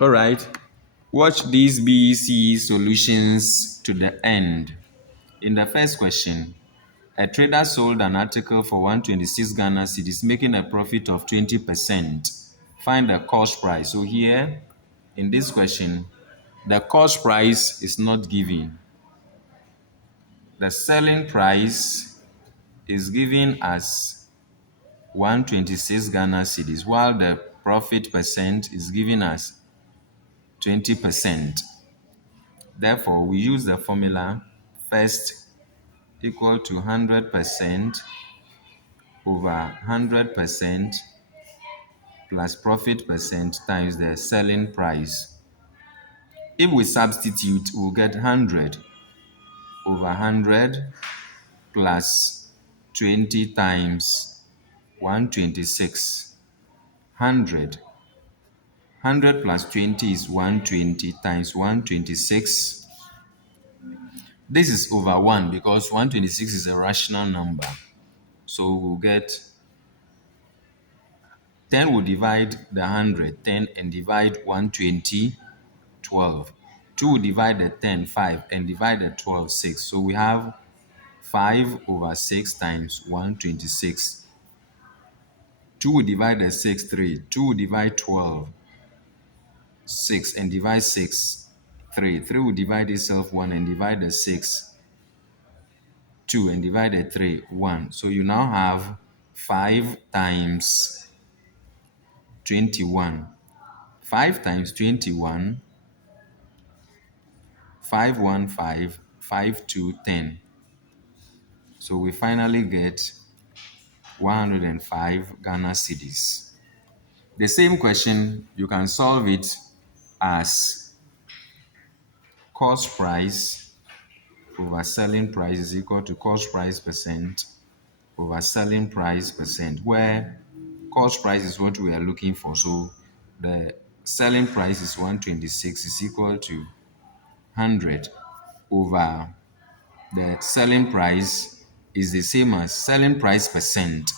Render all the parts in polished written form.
All right. Watch these BECE solutions to the end. In the first question, a trader sold an article for 126 Ghana cedis, making a profit of 20%. Find the cost price. So here, in this question, the cost price is not given. The selling price is given as 126 Ghana cedis, while the profit percent is given as 20%. Therefore, we use the formula first equal to 100% over 100% plus profit percent times the selling price. If we substitute, we'll get 100 over 100 plus 20 times 126. 100 plus 20 is 120 times 126. This is over 1 because 126 is a rational number. So we'll get 10 will divide the 100, 10, and divide 120, 12. 2 will divide the 10, 5, and divide the 12, 6. So we have 5 over 6 times 126. 2 will divide the 6, 3. 2 will divide 12, 6, and divide 6, 3. 3 will divide itself 1 and divide the 6, 2, and divide the 3, 1. So you now have 5 times 21. 5 times 21, 515, 5210. So we finally get 105 Ghana cedis. The same question, you can solve it as cost price over selling price is equal to cost price percent over selling price percent, where cost price is what we are looking for. So the selling price is 126 is equal to 100 over the selling price is the same as selling price percent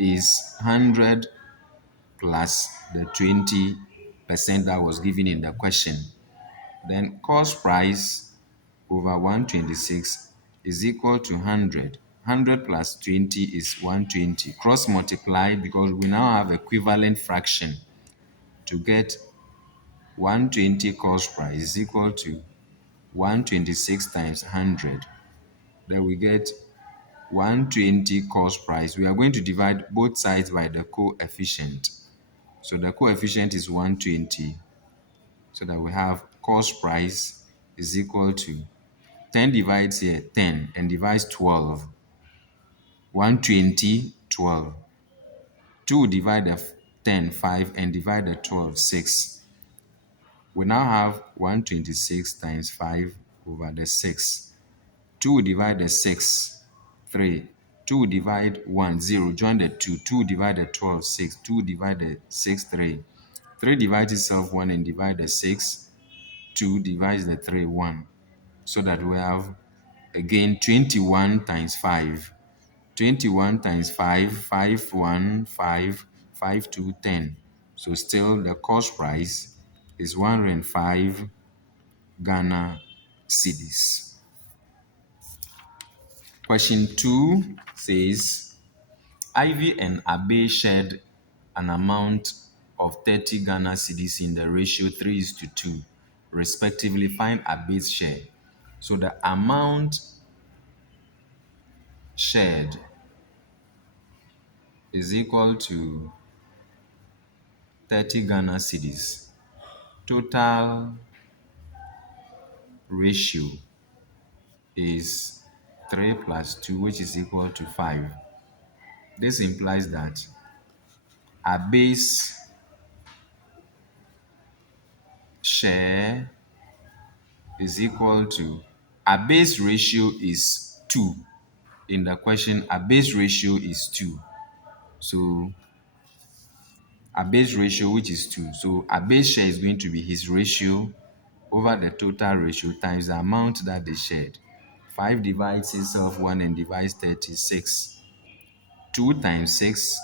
is 100 plus the 20% that was given in the question. Then cost price over 126 is equal to 100. 100 plus 20 is 120. Cross multiply because we now have equivalent fraction to get 120 cost price is equal to 126 times 100. Then we get 120 cost price. We are going to divide both sides by the coefficient. So the coefficient is 120. So that we have cost price is equal to 10 divides here 10 and divides 12. 120, 12. 2 divide the 10, 5 and divide the 12, 6. We now have 126 times 5 over the 6. 2 divide the 6, 3. 2 divide 1, 0. Join the 2. 2 divide the 12, 6. 2 divide the 6, 3. 3 divides itself 1 and divide the 6. 2 divides the 3, 1. So that we have, again, 21 times 5. 21 times 5, 5, 1, 5, 5, 2, 10. So still the cost price is 105 Ghana cedis. Question 2 says, Ivy and Abe shared an amount of 30 Ghana cedis in the ratio 3:2, respectively. Find Abe's share. So the amount shared is equal to 30 Ghana cedis. Total ratio is 3 plus 2, which is equal to 5. This implies that Abe's share is equal to, Abe's ratio is 2. In the question, Abe's ratio is 2. So Abe's ratio, which is 2. So Abe's share is going to be his ratio over the total ratio times the amount that they shared. 5 divides itself 1 and divides 36. 2 times 6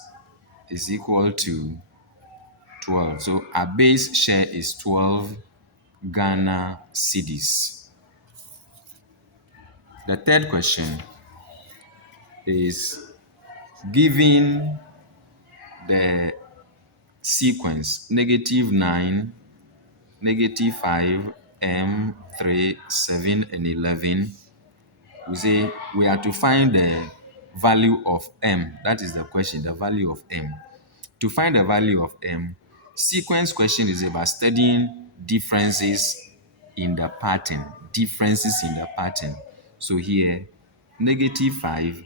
is equal to 12. So our base share is 12 Ghana cedis. The third question is given the sequence -9, -5, m, 3, 7, and 11. We say we are to find the value of m. That is the question, the value of m. To find the value of m, sequence question is about studying differences in the pattern. Differences in the pattern. So here, -5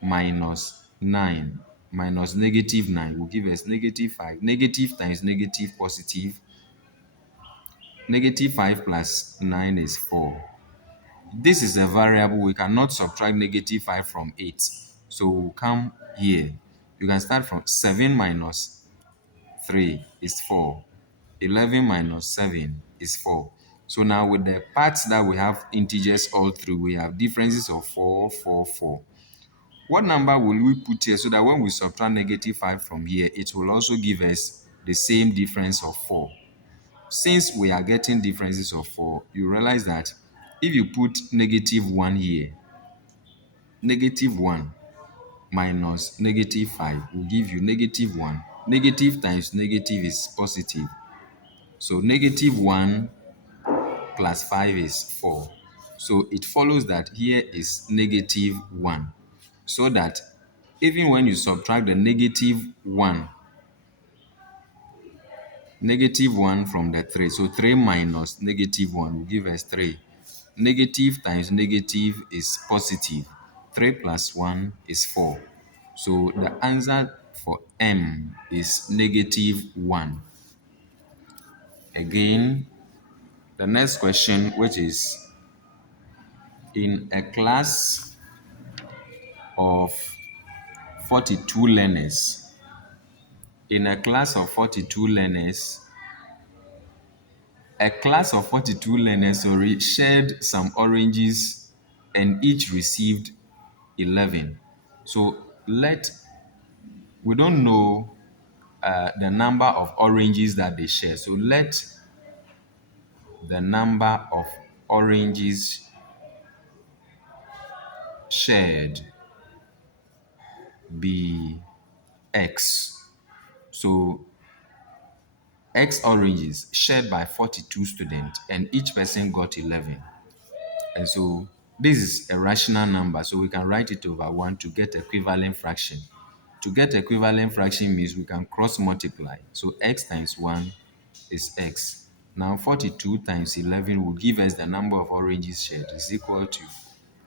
minus 9 minus -9 will give us -5. Negative times negative positive. -5 plus 9 is 4. This is a variable. We cannot subtract -5 from 8. So we'll come here. You can start from 7 minus 3 is 4. 11 minus 7 is 4. So now with the parts that we have integers all through, we have differences of 4, 4, 4. What number will we put here so that when we subtract -5 from here, it will also give us the same difference of 4? Since we are getting differences of 4, you realize that if you put -1 here, -1 minus -5 will give you -1. Negative times negative is positive. So -1 plus 5 is 4. So it follows that here is -1. So that even when you subtract the -1 from the 3, so 3 minus -1 will give us 3. Negative times negative is positive. 3 plus 1 is 4. So the answer for m is -1. Again, the next question, which is in a class of 42 learners, in a class of 42 learners, a class of 42 learners shared some oranges and each received 11. So we don't know the number of oranges that they share. So let the number of oranges shared be x. So x oranges shared by 42 students and each person got 11. And so this is a rational number, so we can write it over 1 to get equivalent fraction. To get equivalent fraction means we can cross multiply. So x times 1 is x. Now 42 times 11 will give us the number of oranges shared is equal to,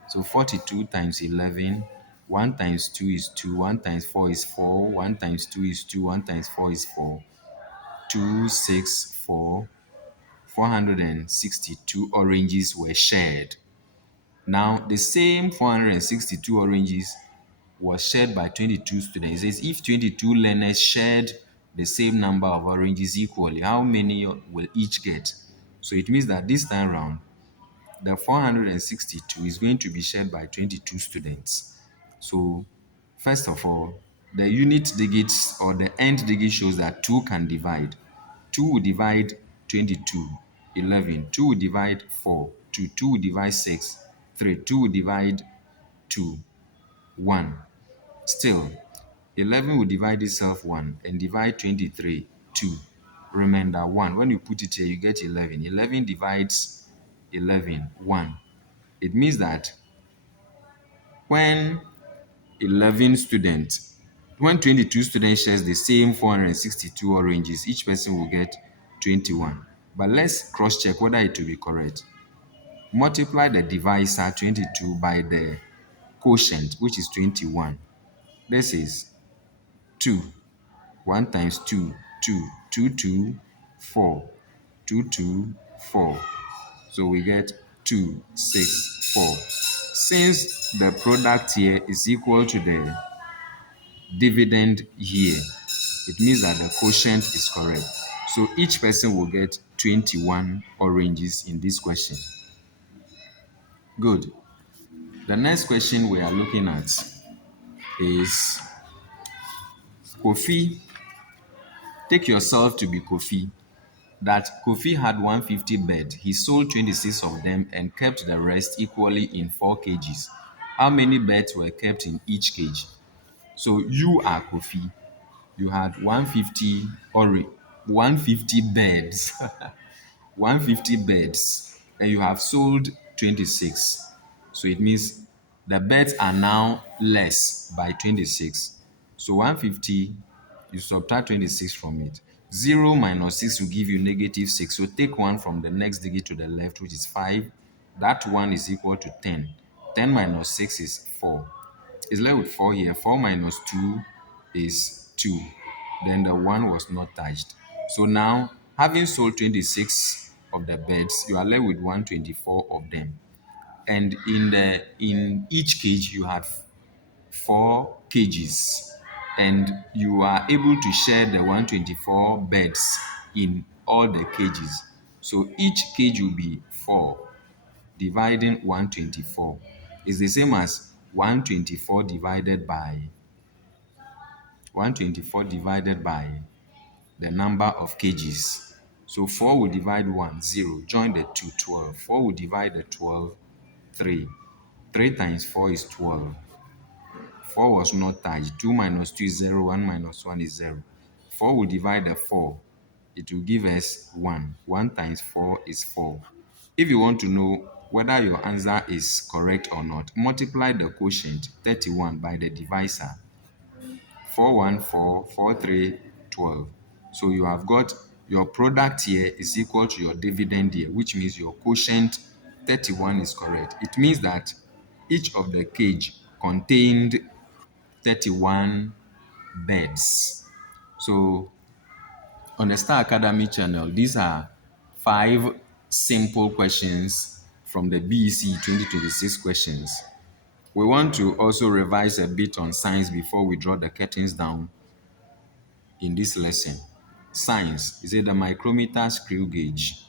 so 42 times 11, 1 times 2 is 2, 1 times 4 is 4, 1 times 2 is 2, 1 times 4 is 4, 2, 6, 4, 462 oranges were shared. Now, the same 462 oranges was shared by 22 students. It says if 22 learners shared the same number of oranges equally, how many will each get? So it means that this time around, the 462 is going to be shared by 22 students. So, first of all, the unit digits or the end digit shows that 2 can divide. 2 will divide 22, 11. 2 will divide 4, 2. 2 will divide 6, 3. 2 will divide 2, 1. Still, 11 will divide itself 1 and divide 23, 2. Remainder 1. When you put it here, you get 11. 11 divides 11, 1. It means that when 22 students shares the same 462 oranges, each person will get 21. But let's cross-check whether it will be correct. Multiply the divisor 22 by the quotient, which is 21. This is 2. 1 times 2, 2. 2, 2, 4. 2, 2, 4. So we get 2, 6, 4. Since the product here is equal to the dividend here, it means that the quotient is correct. So each person will get 21 oranges in this question. Good. The next question we are looking at is Kofi Take yourself to be Kofi. That Kofi had 150 bed. He sold 26 of them and kept the rest equally in 4 cages. How many beds were kept in each cage? So you are Kofi. You had 150 or 150 beds. 150 beds and you have sold 26. So it means the beds are now less by 26. So 150, you subtract 26 from it. 0 minus 6 will give you negative 6. So take 1 from the next digit to the left, which is 5. That 1 is equal to 10. 10 minus 6 is 4. It's left with 4 here. 4 minus 2 is 2. Then the 1 was not touched. So now, having sold 26 of the beds, you are left with 124 of them. And in each cage, you have 4 cages. And you are able to share the 124 beds in all the cages. So each cage will be 4 dividing 124 is the same as 124 divided by the number of kgs. So 4 will divide 1, 0. Join the 2, 12. 4 will divide the 12, 3. 3 times 4 is 12. 4 was not touched. 2 minus 2 is 0. 1 minus 1 is 0. 4 will divide the 4. It will give us 1. 1 times 4 is 4. If you want to know whether your answer is correct or not, multiply the quotient 31 by the divisor 414, 43, 12. So you have got your product here is equal to your dividend here, which means your quotient 31 is correct. It means that each of the cage contained 31 beds. So on the Star Academy channel, these are 5 simple questions from the BECE 2026 questions. We want to also revise a bit on science before we draw the curtains down in this lesson. Science is the micrometer screw gauge.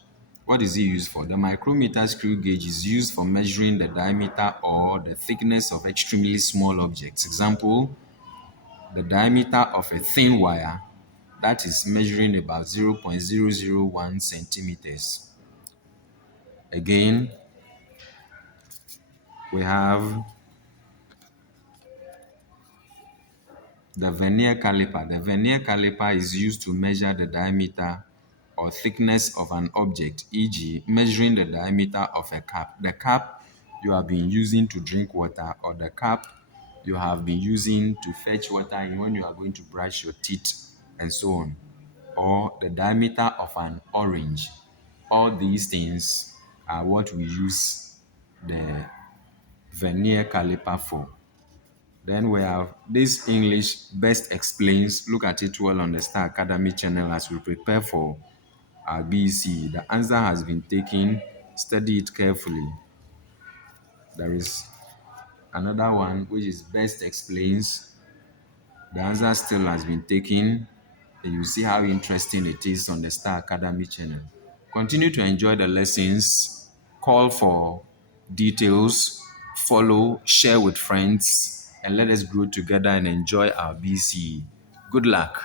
What is it used for? The micrometer screw gauge is used for measuring the diameter or the thickness of extremely small objects. Example, the diameter of a thin wire that is measuring about 0.001 centimeters. Again, we have the vernier caliper. The vernier caliper is used to measure the diameter or thickness of an object, e.g., measuring the diameter of a cup. The cup you have been using to drink water, or the cup you have been using to fetch water in when you are going to brush your teeth, and so on. Or the diameter of an orange. All these things are what we use the vernier caliper for. Then we have this English best explains. Look at it well on the Star Academy channel as we prepare for our BECE. The answer has been taken. Study it carefully. There is another one which is best explains. The answer still has been taken. And you see how interesting it is on the Star Academy channel. Continue to enjoy the lessons. Call for details. Follow, share with friends, and let us grow together and enjoy our BECE. Good luck.